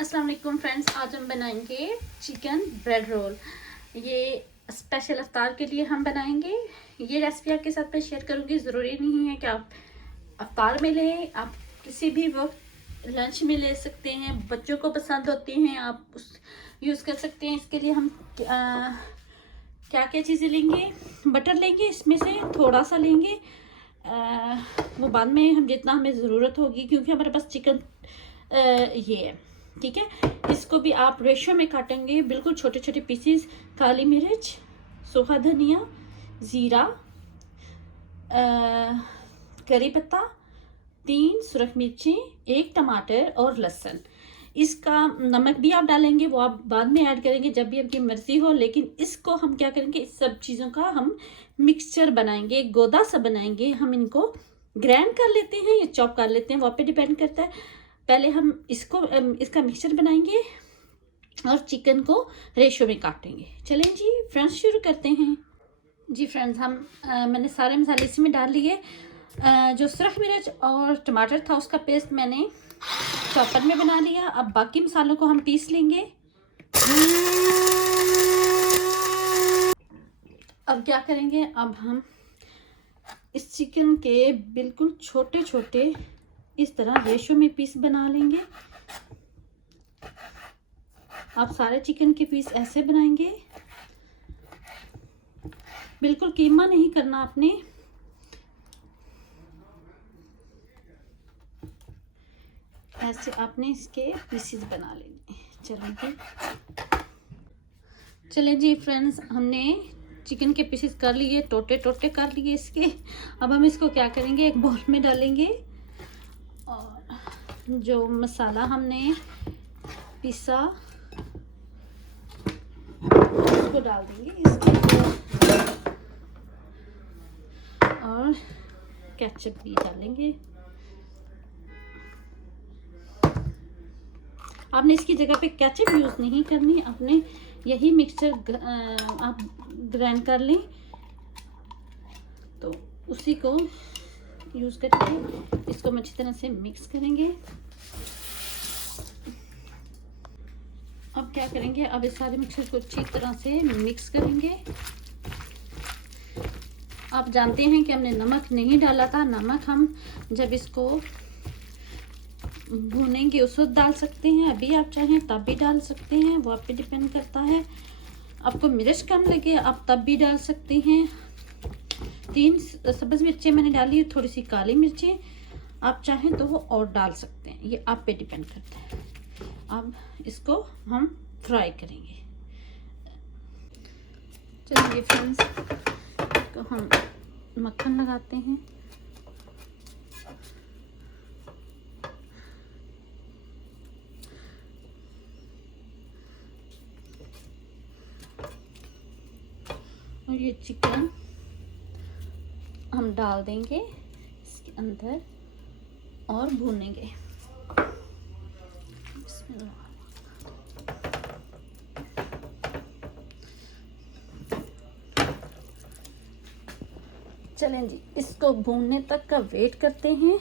अस्सलाम वालेकुम फ्रेंड्स, आज हम बनाएंगे चिकन ब्रेड रोल। ये स्पेशल अफ्तार के लिए हम बनाएंगे। ये रेसिपी आपके साथ मैं शेयर करूंगी। ज़रूरी नहीं है कि आप अफ्तार में लें, आप किसी भी वक्त लंच में ले सकते हैं। बच्चों को पसंद होती हैं, आप उस यूज़ कर सकते हैं। इसके लिए हम क्या क्या चीज़ें लेंगे। बटर लेंगे, इसमें से थोड़ा सा लेंगे, वो बाद में हम जितना हमें ज़रूरत होगी, क्योंकि हमारे पास चिकन ये है। ठीक है, इसको भी आप रेशो में काटेंगे, बिल्कुल छोटे छोटे पीसीज। काली मिर्च, सूखा धनिया, ज़ीरा, करी पत्ता, 3 सुरख मिर्ची, 1 टमाटर और लहसुन। इसका नमक भी आप डालेंगे, वो आप बाद में ऐड करेंगे जब भी आपकी मर्जी हो। लेकिन इसको हम क्या करेंगे, इस सब चीज़ों का हम मिक्सचर बनाएंगे, गोदा सा बनाएंगे। हम इनको ग्राइंड कर लेते हैं या चॉप कर लेते हैं, वो पे डिपेंड करता है। पहले हम इसका मिक्सचर बनाएंगे और चिकन को रेशो में काटेंगे। चलें जी फ्रेंड्स, शुरू करते हैं। जी फ्रेंड्स, मैंने सारे मसाले इसी में डाल लिए। जो सुरख मिर्च और टमाटर था उसका पेस्ट मैंने चॉपर में बना लिया। अब बाकी मसालों को हम पीस लेंगे। अब क्या करेंगे, अब हम इस चिकन के बिल्कुल छोटे छोटे इस तरह रेशो में पीस बना लेंगे। आप सारे चिकन के पीस ऐसे बनाएंगे, बिल्कुल कीमा नहीं करना आपने। ऐसे आपने इसके पीसेस बना लेंगे। चलें जी फ्रेंड्स, हमने चिकन के पीसेस कर लिए, टोटे टोटे कर लिए इसके। अब हम इसको क्या करेंगे, एक बाउल में डालेंगे और जो मसाला हमने पिसा उसको डाल देंगे इसके और केचप भी डालेंगे। आपने इसकी जगह पे केचप यूज़ नहीं करनी, आपने यही मिक्सचर आप ग्राइंड कर लें, तो उसी को यूज़ करके इसको हम अच्छी तरह से मिक्स करेंगे। अब क्या करेंगे, अब इस सारे मिक्सचर को अच्छी तरह से मिक्स करेंगे। आप जानते हैं कि हमने नमक नहीं डाला था। नमक हम जब इसको भूनेंगे उस वक्त डाल सकते हैं, अभी आप चाहें तब भी डाल सकते हैं, वो आप पे डिपेंड करता है। आपको मिर्च कम लगे आप तब भी डाल सकते हैं। 3 सब्ज़ मिर्चें मैंने डाली, थोड़ी सी काली मिर्चें, आप चाहें तो वो और डाल सकते हैं, ये आप पे डिपेंड करता है। अब इसको हम फ्राई करेंगे। चलिए फ्रेंड्स, तो हम मक्खन लगाते हैं। और ये चिकन हम डाल देंगे इसके अंदर और भूनेंगे। चलें जी, इसको भूनने तक का वेट करते हैं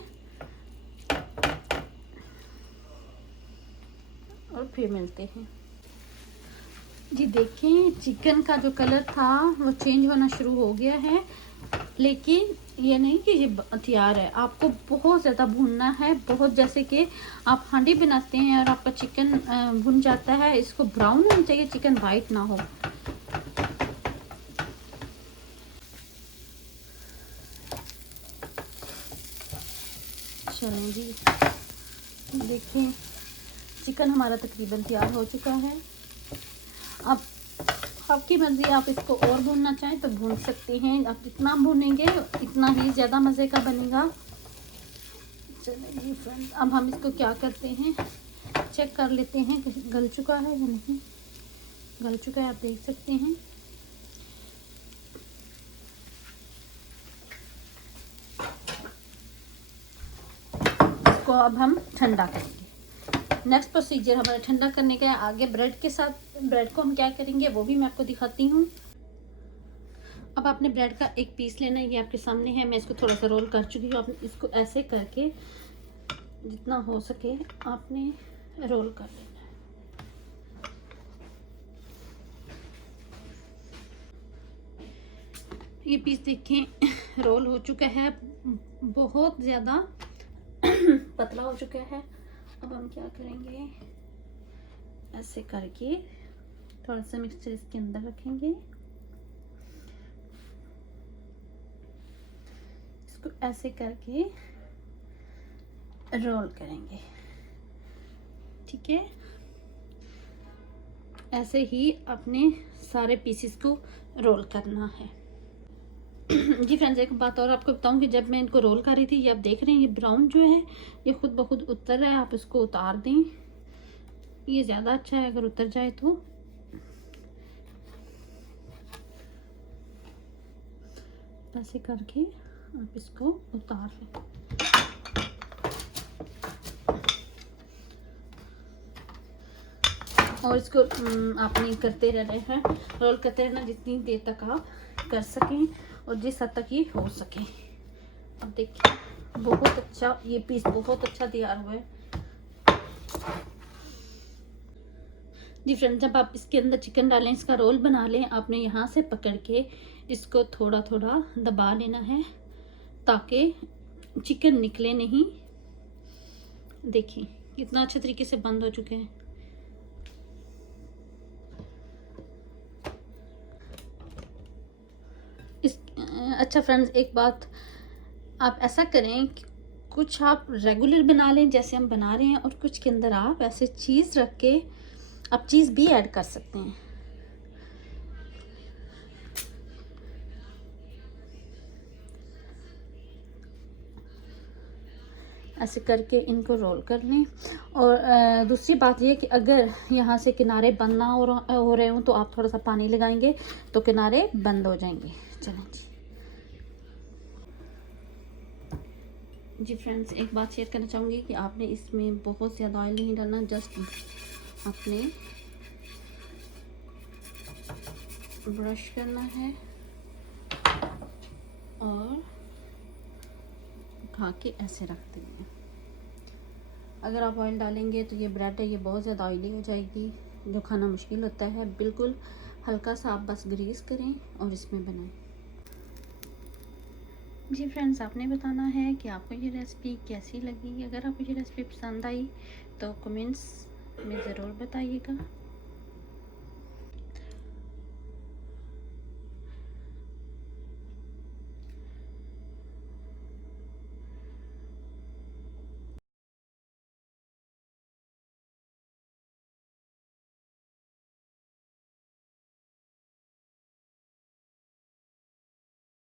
और फिर मिलते हैं। जी देखें, चिकन का जो कलर था वो चेंज होना शुरू हो गया है, लेकिन ये नहीं कि ये तैयार है। आपको बहुत ज़्यादा भूनना है, बहुत, जैसे कि आप हांडी बनाते हैं और आपका चिकन भुन जाता है। इसको ब्राउन होना चाहिए, चिकन वाइट ना हो। चलें जी, देखें चिकन हमारा तकरीबन तैयार हो चुका है। अब आपकी मर्ज़ी, आप इसको और भूनना चाहें तो भून सकते हैं। आप जितना भूनेंगे इतना ही ज़्यादा मज़े का बनेगा। चलिए जी फ्रेंड्स, अब हम इसको क्या करते हैं, चेक कर लेते हैं कि गल चुका है या नहीं। गल चुका है, आप देख सकते हैं। इसको अब हम ठंडा करेंगे। नेक्स्ट प्रोसीजर हमारा ठंडा करने का है। आगे ब्रेड के साथ, ब्रेड को हम क्या करेंगे वो भी मैं आपको दिखाती हूँ। अब आपने ब्रेड का एक पीस लेना है, ये आपके सामने है। मैं इसको थोड़ा सा रोल कर चुकी हूँ। आपने इसको ऐसे करके जितना हो सके आपने रोल कर लेना है। ये पीस देखें रोल हो चुका है, बहुत ज़्यादा पतला हो चुका है। अब हम क्या करेंगे, ऐसे करके थोड़ा सा मिक्सचर इसके अंदर रखेंगे, इसको ऐसे करके रोल करेंगे। ठीक है, ऐसे ही अपने सारे पीसेस को रोल करना है। जी फ्रेंड्स, एक बात और आपको बताऊं कि जब मैं इनको रोल कर रही थी, ये आप देख रहे हैं, ये ब्राउन जो है ये खुद ब खुद उतर रहा है। आप इसको उतार दें, ये ज़्यादा अच्छा है अगर उतर जाए तो। ऐसे करके आप इसको उतार लें। और इसको आपने करते रहना है, रोल करते रहना जितनी देर तक आप कर सकें और जिस हद तक ये हो सके। अब देखिए बहुत अच्छा ये पीस बहुत अच्छा तैयार हुआ है। जी फ्रेंड्स, जब आप इसके अंदर चिकन डालें, इसका रोल बना लें, आपने यहाँ से पकड़ के इसको थोड़ा थोड़ा दबा लेना है ताकि चिकन निकले नहीं। देखिए कितना अच्छे तरीके से बंद हो चुके हैं। अच्छा फ्रेंड्स, एक बात आप ऐसा करें कि कुछ आप रेगुलर बना लें जैसे हम बना रहे हैं, और कुछ के अंदर आप ऐसे चीज़ रख के आप चीज़ भी ऐड कर सकते हैं। ऐसे करके इनको रोल कर लें। और दूसरी बात ये कि अगर यहाँ से किनारे बंद ना हो रहे हों तो आप थोड़ा सा पानी लगाएंगे तो किनारे बंद हो जाएंगे। चलें जी फ्रेंड्स, एक बात शेयर करना चाहूँगी कि आपने इसमें बहुत ज़्यादा ऑयल नहीं डालना, जस्ट आपने ब्रश करना है और उठा के ऐसे रख देंगे। अगर आप ऑयल डालेंगे तो ये ब्रेड है ये बहुत ज़्यादा ऑयली हो जाएगी, जो खाना मुश्किल होता है। बिल्कुल हल्का सा आप बस ग्रीस करें और इसमें बनाएं। जी फ्रेंड्स, आपने बताना है कि आपको ये रेसिपी कैसी लगी। अगर आपको ये रेसिपी पसंद आई तो कमेंट्स में ज़रूर बताइएगा।